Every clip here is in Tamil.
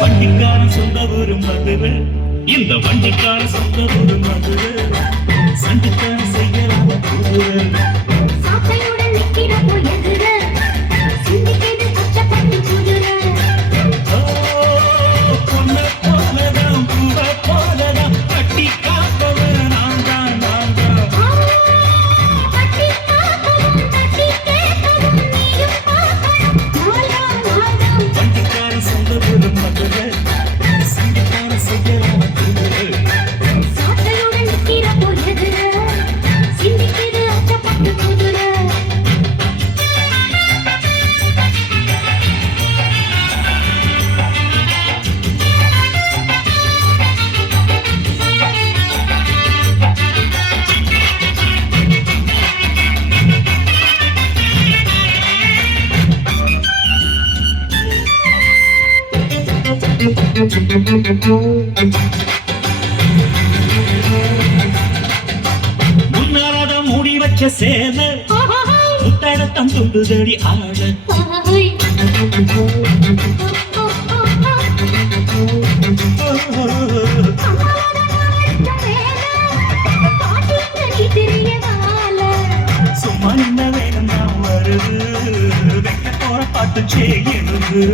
வண்டிக்காரன் சொந்த ஊரு மதுரை, இந்த வண்டிக்காரன் சொந்த ஊரு மதுரை, சண்டிக்காரன் செய்யலாம் குதிரை. சாத்தையுடன் நிக்கிறப்போ எதிர சிந்திக்கிது பச்சைப்பட்டு குதிரை. பொண்ண போலதான் பூவ போலதான் கட்டி காப்பவன் நான் தான் நான் தான். கட்டி காக்கவும் கட்டி கேட்கவும் நீயும் பார்க்கணும். நாள்தான் வண்டிக்காரன் சொந்த ஊரு மதுரை, சண்டிக்காரன் செய்யலாம் குதிரை. சாத்தையுடன் நிக்கிறப்போ எதிர சிந்திக்கிது பச்சைப்பட்டு குதிரை. முன்னாராத மூடி வச்ச சேல முத்தடத்தம் துண்டுதடி ஆட. சும்மா நின்ன வேணும் நான் வருது வெக்க போற பாட்டு செய்யணுது.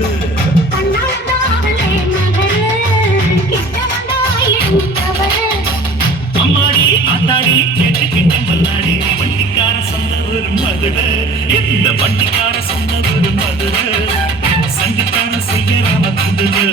அம்மாடி ஆத்தாடி கேட்டுக்கிட்ட மல்லாடி, வண்டிக்கார சொந்த ஊரு மதுரை, இந்த வண்டிக்கார சொந்த ஊரு மதுரை, சண்டிக்கார செய்யறாம குதிரை.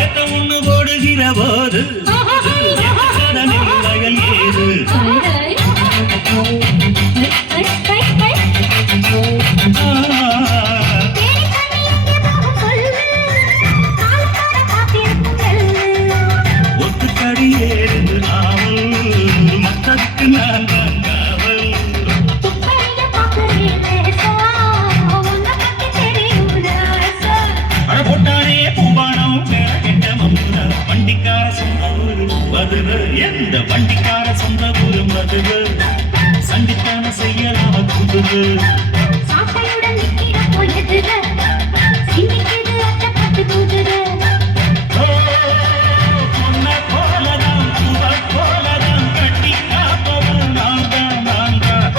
ஏத்த ஒண்ணு போடுகிற போது கடலில் வயல் ஏறு. ஒத்துக்கடி ஏறு நாவல் மக்களுக்கு நான் தான் காவல். அட போட்டானே பூபானம் வேற கெட்ட மம்புர, வண்டிக்கார சொந்த ஊரு மதுரை, எந்த வண்டிக்கார சொந்த ஊரு மதுரை, சண்டித்தான செய்யலாம குதிரை. சாத்தையுடன் நிக்கிறப்போ எதிர சிந்திக்கிது அச்சப்பட்டு குதிரை. பொண்ண போலதான் பூவ போலதான் கட்டி காப்பவன் நான் தான் நான் தான்.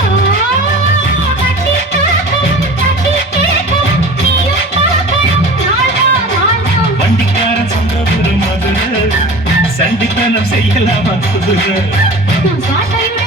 கட்டி காக்கவும் கட்டி கேட்கவும் நீயும் பார்க்கணும். நாள்தான் வண்டிக்கார சொந்த ஊரு மதுரை, சண்டித்தனம் செய்யலாம குதிரை. சாத்தையுடன்